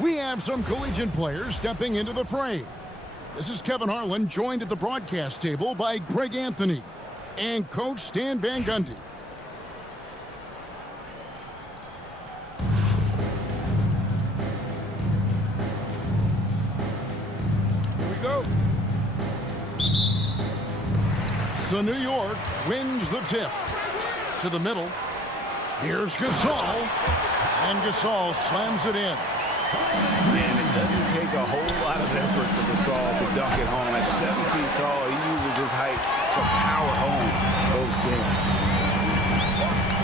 We have some collegiate players stepping into the fray. This is Kevin Harlan, joined at the broadcast table by Greg Anthony and Coach Stan Van Gundy. Here we go. So New York wins the tip. To the middle. Here's Gasol. And Gasol slams it in. Man, it doesn't take a whole lot of effort for Gasol to dunk it home. At 7 feet tall, he uses his height to power home those games.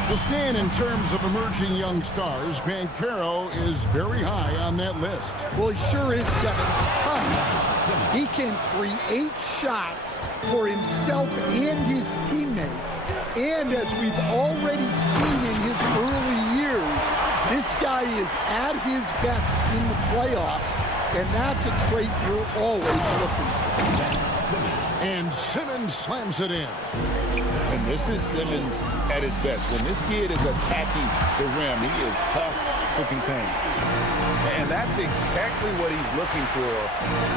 So Stan, in terms of emerging young stars, Banchero is very high on that list. Well, he sure is, Kevin, because he can create shots for himself and his teammates. And as we've already seen in his early years, this guy is at his best in the playoffs, and that's a trait you're always looking for. And Simmons slams it in. And this is Simmons at his best. When this kid is attacking the rim, he is tough to contain. And that's exactly what he's looking for,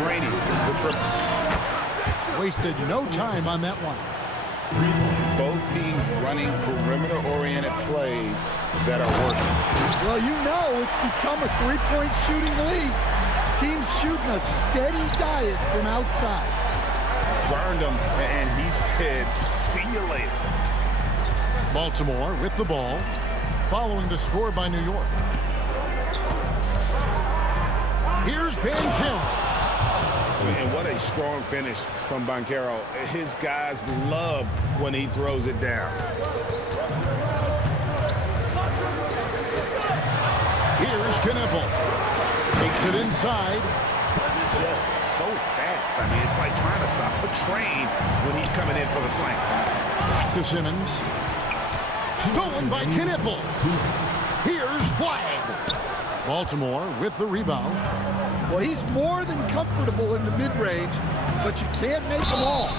draining the triple. Wasted no time on that one. Both teams running perimeter-oriented plays that are working. Well, you know it's become a three-point shooting league. Teams shooting a steady diet from outside. Burned him, and he said, see you later. Baltimore with the ball, following the score by New York. Here's Banchero. And what a strong finish from Banchero. His guys love when he throws it down. Here's Knipple. Takes it inside. Just so fast. I mean, it's like trying to stop a train when he's coming in for the slam. To Simmons. Stolen by Knipple. Here's Flag. Baltimore with the rebound. Well, he's more than comfortable in the mid-range, but you can't make them all.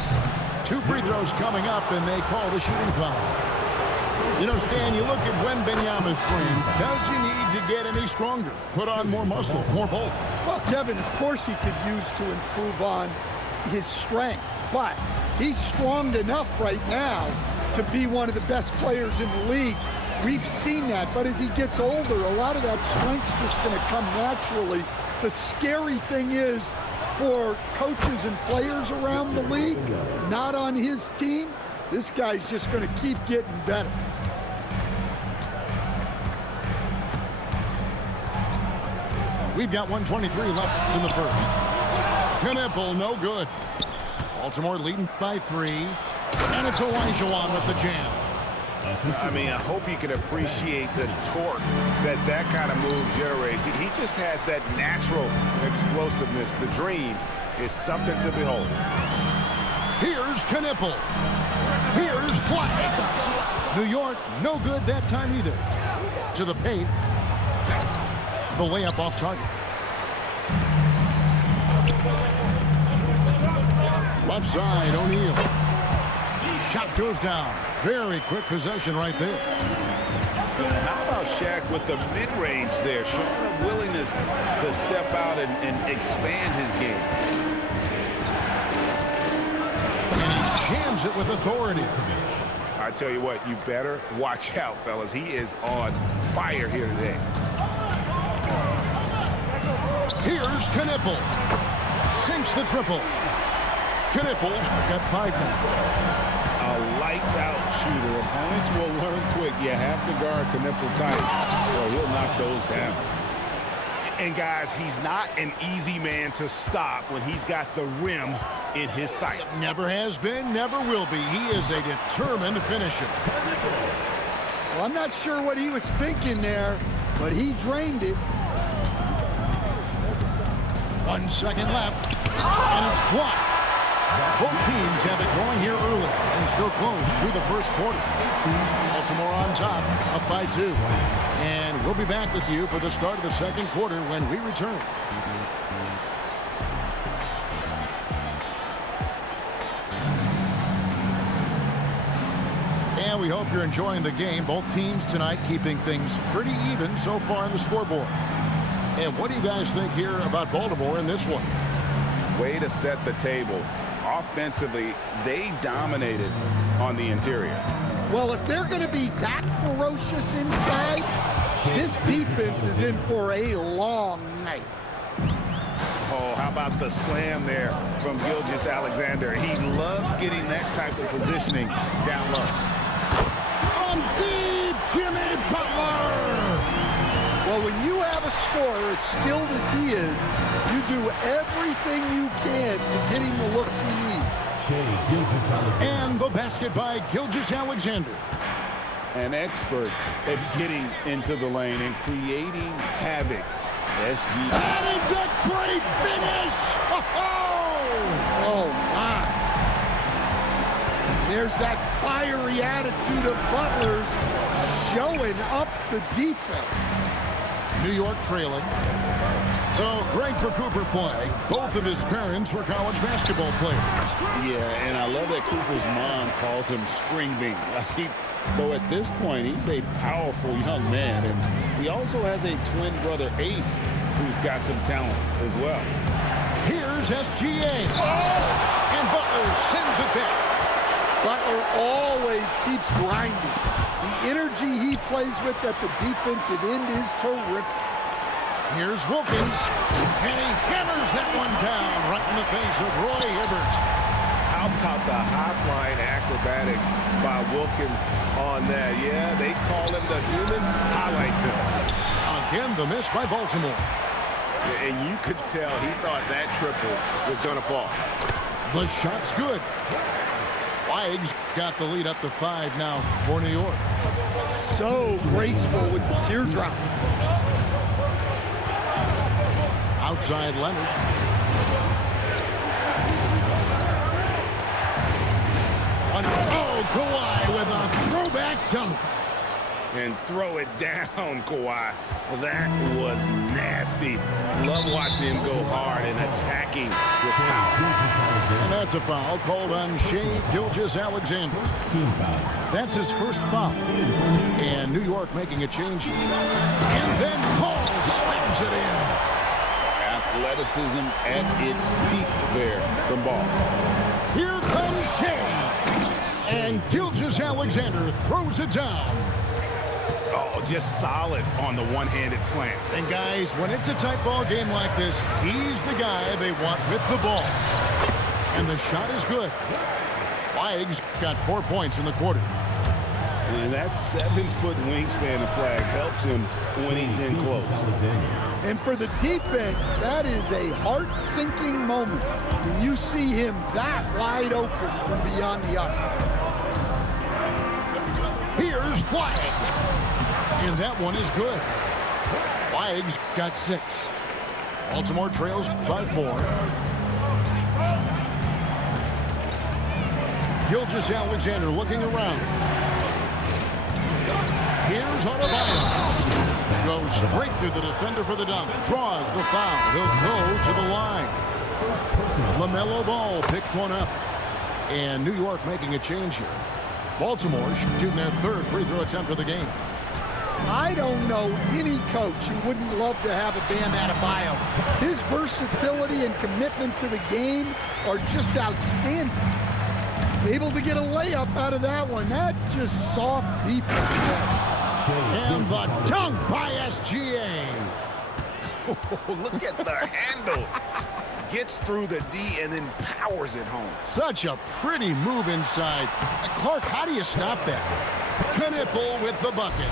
2 free throws coming up, and they call the shooting foul. You know, Stan, you look at Wembanyama's frame. Does he need to get any stronger? Put on more muscle, more bulk? Well, Kevin, of course he could use to improve on his strength, but he's strong enough right now to be one of the best players in the league. We've seen that, but as he gets older, a lot of that strength's just going to come naturally. The scary thing is, for coaches and players around the league, not on his team, this guy's just going to keep getting better. We've got 1:23 left in the first. Knipple, no good. Baltimore leading by 3. And it's Olajuwon with the jam. I mean, I hope you can appreciate the torque that kind of move generates. He just has that natural explosiveness. The dream is something to behold. Here's Knipple. Here's Flag. New York, no good that time either. To the paint. The layup off target. Left side, O'Neal. Shot goes down. Very quick possession right there. How about Shaq with the mid-range there, showing a willingness to step out and expand his game. And he jams it with authority. I tell you what, you better watch out, fellas. He is on fire here today. Here's Knipple. Sinks the triple. Knipple's got 5 minutes. A lights-out shooter. Opponents will learn quick. You have to guard Knipple tight, or he'll knock those down. And, guys, he's not an easy man to stop when he's got the rim in his sights. Never has been, never will be. He is a determined finisher. Well, I'm not sure what he was thinking there, but he drained it. 1 second left, and it's blocked. Both teams have it going here early and still close through the first quarter. Baltimore on top, up by 2. And we'll be back with you for the start of the second quarter when we return. And we hope you're enjoying the game. Both teams tonight keeping things pretty even so far on the scoreboard. And what do you guys think here about Baltimore in this one? Way to set the table. Offensively, they dominated on the interior. Well, if they're going to be that ferocious inside, this defense is in for a long night. Oh, how about the slam there from Gilgeous-Alexander? He loves getting that type of positioning down low. From deep, Jimmy Butler! Well, when you have a scorer as skilled as he is, you do everything you can to get him the looks he needs. And the basket by Gilgeous-Alexander. An expert at getting into the lane and creating havoc. SG. That is a great finish! Oh, my. There's that fiery attitude of Butler's showing up the defense. New York trailing. So, great for Cooper Flagg. Both of his parents were college basketball players. Yeah, and I love that Cooper's mom calls him String Bean. Though at this point, he's a powerful young man. And he also has a twin brother, Ace, who's got some talent as well. Here's SGA. Oh! And Butler sends it back. Butler always keeps grinding. The energy he plays with at the defensive end is terrific. Here's Wilkins. And he hammers that one down right in the face of Roy Hibbert. How about the high-flying acrobatics by Wilkins on that? Yeah, they call him the human highlight film. Again, the miss by Baltimore. And you could tell he thought that triple was going to fall. The shot's good. Wags got the lead up to 5 now for New York. So graceful with the teardrop. Outside Leonard. Oh, Kawhi with a throwback dunk. And throw it down, Kawhi. Well, that was nasty. Love watching him go hard and attacking with power. And that's a foul called on Shai Gilgeous-Alexander. That's his first foul. And New York making a change here. And then Paul slams it in. Athleticism at its peak there from Ball. Here comes Shai. And Gilgeous-Alexander throws it down. Oh, just solid on the one-handed slam. And guys, when it's a tight ball game like this, he's the guy they want with the ball. And the shot is good. Wags got 4 points in the quarter. And that 7-foot wingspan of Flagg helps him when he's in close. And for the defense, that is a heart-sinking moment when you see him that wide open from beyond the arc. Here's Flagg. And that one is good. Wags got 6. Baltimore trails by 4. Gilgeous-Alexander looking around. Here's Adebayo. Goes straight through the defender for the dunk. Draws the foul. He'll go to the line. LaMelo Ball picks one up. And New York making a change here. Baltimore shooting their 3rd free throw attempt of the game. I don't know any coach who wouldn't love to have a Bam Adebayo. His versatility and commitment to the game are just outstanding. Able to get a layup out of that one. That's just soft defense. And the dunk by SGA. Oh, look at the handles. Gets through the D and then powers it home. Such a pretty move inside. Clark, how do you stop that? Knipple with the bucket.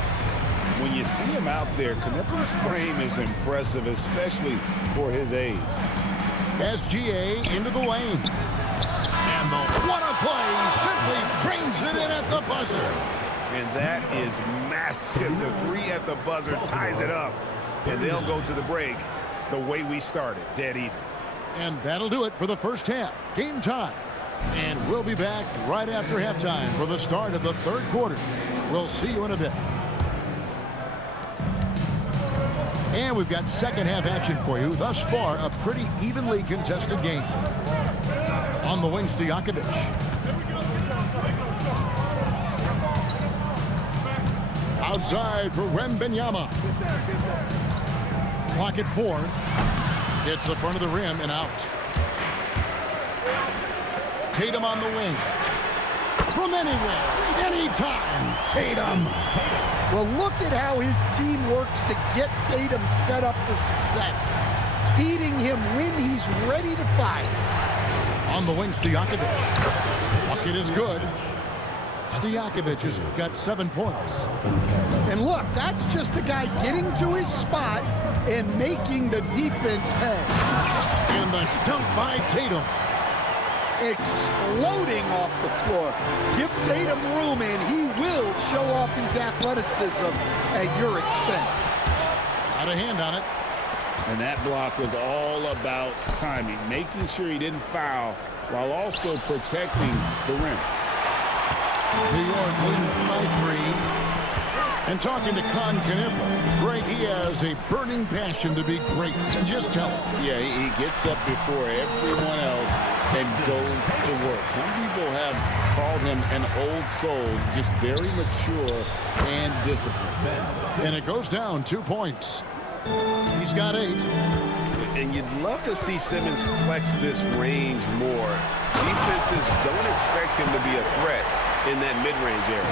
When you see him out there, Knipple's frame is impressive, especially for his age. SGA into the lane. And the play simply drains it in at the buzzer. And that is massive. The 3 at the buzzer ties it up. And they'll go to the break the way we started, dead even. And that'll do it for the first half. Game time. And we'll be back right after halftime for the start of the 3rd quarter. We'll see you in a bit. And we've got second half action for you. Thus far, a pretty evenly contested game. On the wing, Stojakovic. Outside for Wembanyama. Clock at 4. Hits the front of the rim and out. Tatum on the wing. From anywhere, anytime, Tatum. Well, look at how his team works to get Tatum set up for success. Feeding him when he's ready to fire. On the wing, Stojakovic. Bucket is good. Stojakovic has got 7 points. And look, that's just a guy getting to his spot and making the defense pay. And the dunk by Tatum. Exploding off the floor. Give Tatum room and he will show off his athleticism at your expense. Got a hand on it. And that block was all about timing, making sure he didn't foul while also protecting the rim. New York leading by 3. And talking to Con Knippel, Greg, he has a burning passion to be great. Just tell him. Yeah, he gets up before everyone else and goes to work. Some people have called him an old soul, just very mature and disciplined. And it goes down 2 points. He's got 8. And you'd love to see Simmons flex this range more. Defenses don't expect him to be a threat in that mid-range area.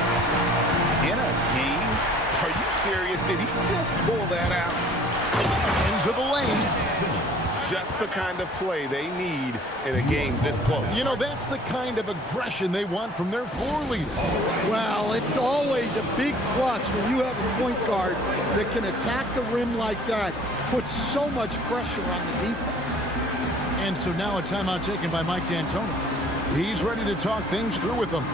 In a game? Are you serious? Did he just pull that out? Into the lane. Just the kind of play they need in a game this close. You know, that's the kind of aggression they want from their floor leader. Well, it's always a big plus when you have a point guard that can attack the rim like that, put so much pressure on the defense. And so now a timeout taken by Mike D'Antoni. He's ready to talk things through with them.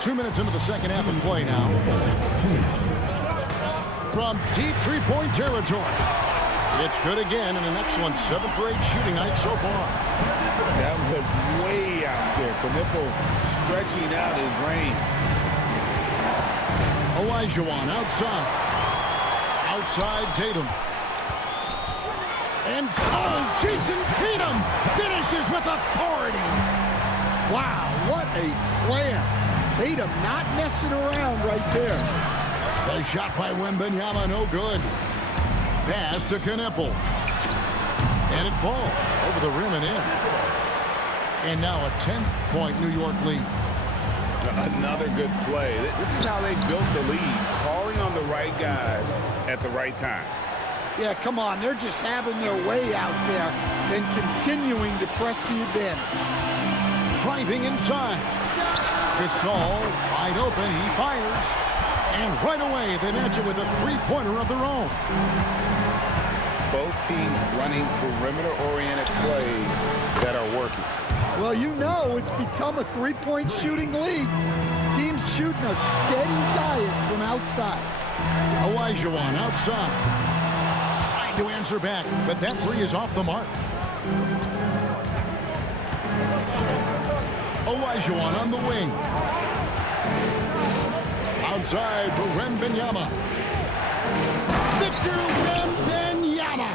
Two minutes into the second half of play now. From deep three-point territory. It's good again and an excellent 7 for 8 shooting night so far. That was way out there. Knippel stretching out his range. Olajuwon outside. Outside Tatum. And Jason Tatum finishes with authority. Wow, what a slam. Tatum not messing around right there. The shot by Wembanyama, no good. Pass to Knippel. And it falls over the rim and in. And now a 10-point New York lead. Another good play. This is how they built the lead, calling on the right guys at the right time. Yeah, come on. They're just having their way out there and continuing to press the advantage. Driving inside. Gasol wide open. He fires. And right away, they match it with a three-pointer of their own. Both teams running perimeter-oriented plays that are working. Well, you know it's become a three-point shooting league. Teams shooting a steady diet from outside. Olajuwon outside. Trying to answer back, but that three is off the mark. Olajuwon on the wing. Outside for Wembanyama. Victor Wembanyama.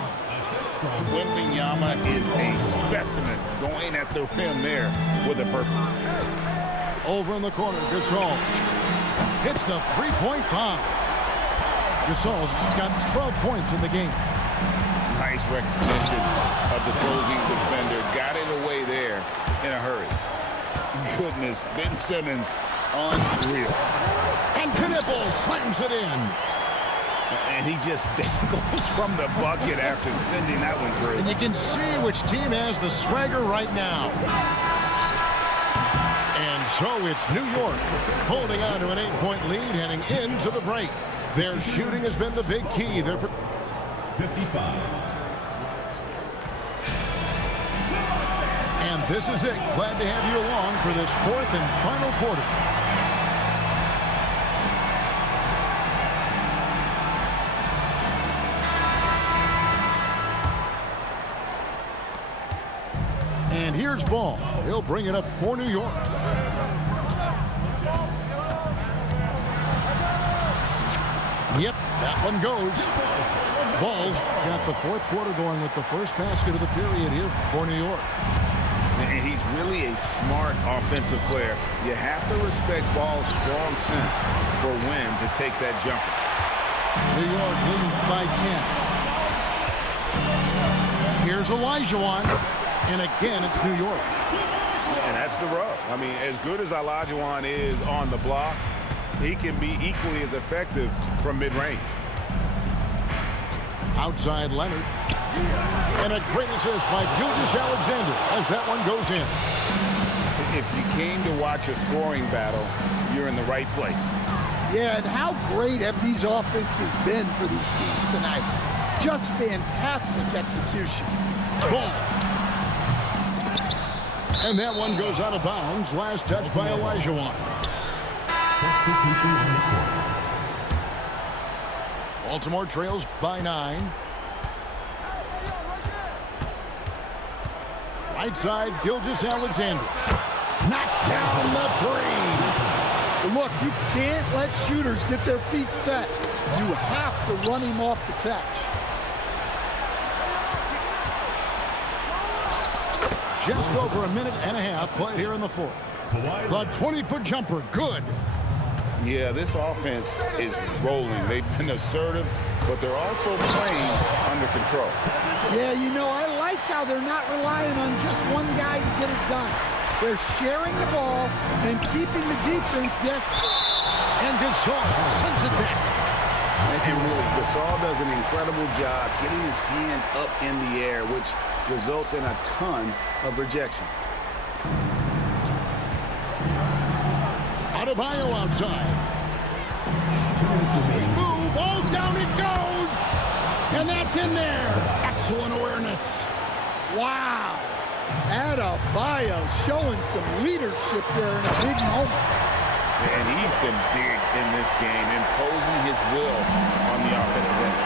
Wembanyama is a specimen going at the rim there with a purpose. Over in the corner, Gasol hits the three-point bomb. Gasol's got 12 points in the game. Nice recognition of the closing defender. Got it away there in a hurry. Goodness, Ben Simmons unreal. And Knippel slams it in. And he just dangles from the bucket after sending that one through. And you can see which team has the swagger right now. And so it's New York holding on to an 8-point lead heading into the break. Their shooting has been the big key. They're 55. And this is it. Glad to have you along for this fourth and final quarter. And here's Ball. He'll bring it up for New York. Yep, that one goes. Bulls got the fourth quarter going with the first basket of the period here for New York. And he's really a smart offensive player. You have to respect Ball's strong sense for when to take that jumper. New York leading by 10. Here's Olajuwon. And again, it's New York. And that's the rub. I mean, as good as Olajuwon is on the blocks, he can be equally as effective from mid-range. Outside Leonard. And a great assist by Gilgeous-Alexander as that one goes in. If you came to watch a scoring battle, you're in the right place. Yeah, and how great have these offenses been for these teams tonight? Just fantastic execution. Boom. And that one goes out of bounds. Last touch by Olajuwon. Substitution on the court. Baltimore trails by 9. Right side, Gilgeous-Alexander. Knocks down the three. Look, you can't let shooters get their feet set. You have to run him off the catch. Just over a minute and a half played here in the fourth. The 20-foot jumper, good. Yeah, this offense is rolling. They've been assertive, but they're also playing under control. Yeah, you know, I like how they're not relying on just one guy to get it done. They're sharing the ball and keeping the defense guessing. And Gasol sends it back. And really, Gasol does an incredible job getting his hands up in the air, which results in a ton of rejection. Adebayo outside. Move, oh, down it goes. And that's in there. Excellent awareness. Wow. Adebayo showing some leadership there in a big moment. And he's been big in this game, imposing his will on the offensive end.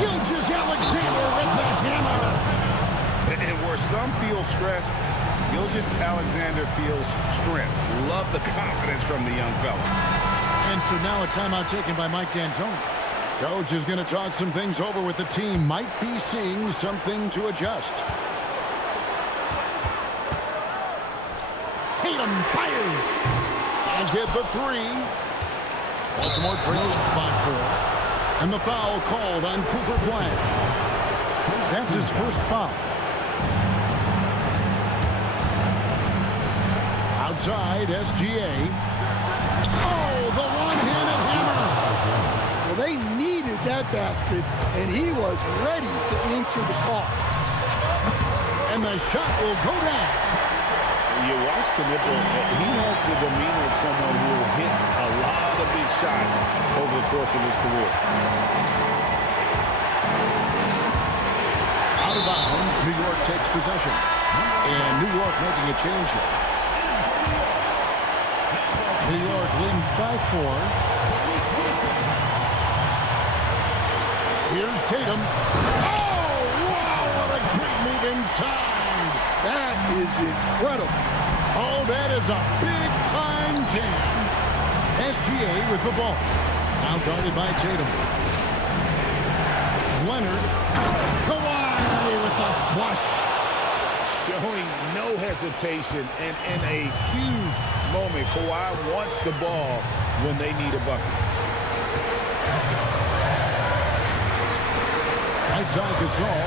Gilgeous-Alexander with the hammer. And where some feel stressed, Gilgeous-Alexander feels strength. Love the confidence from the young fella. And so now a timeout taken by Mike D'Antoni. Coach is going to talk some things over with the team. Might be seeing something to adjust. Tatum fires. And get the three. Baltimore trails by 4. And the foul called on Cooper Flag. That's his first foul. Outside, SGA. Oh, the one-handed hammer. Well, they needed that basket, and he was ready to answer the call. And the shot will go down. You watch Knipple, he has the demeanor of someone who will hit a lot of big shots over the course of his career. Out of bounds, New York takes possession. And New York making a change here. New York leading by 4. Here's Tatum. Oh, wow, what a great move inside. That is incredible. Oh, that is a big-time jam. SGA with the ball. Now guarded by Tatum. Leonard. Kawhi with the flush. Showing no hesitation, and in a huge moment, Kawhi wants the ball when they need a bucket. Right side Gasol.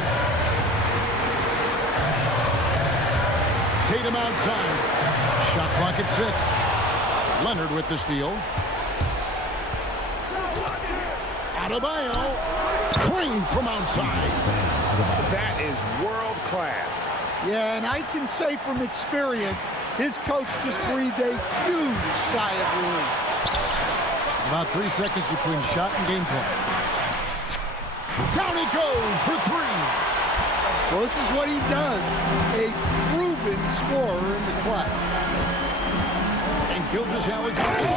Tatum outside. Shot clock at 6. Leonard with the steal. Adebayo. Clean from outside. That is world class. Yeah, and I can say from experience, his coach just breathed a huge sigh of relief. About 3 seconds between shot and game play. Down he goes for 3. Well, this is what he does. A proven scorer in the clutch. And Gilgeous-Alexander.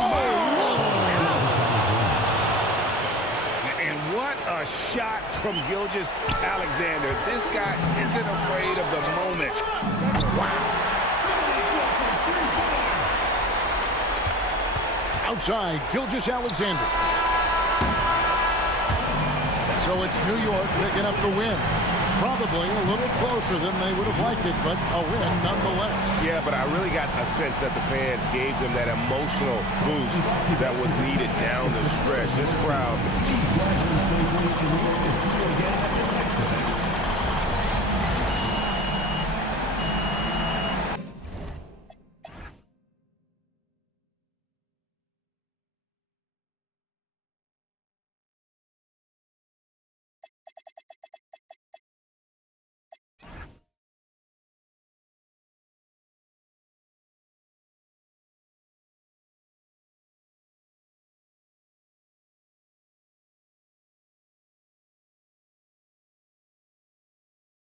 And what a shot from Gilgeous-Alexander. This guy isn't afraid of the moment. Wow. Outside, Gilgeous-Alexander. So it's New York picking up the win. Probably a little closer than they would have liked it, but a win nonetheless. Yeah, but I really got a sense that the fans gave them that emotional boost that was needed down the stretch. This crowd.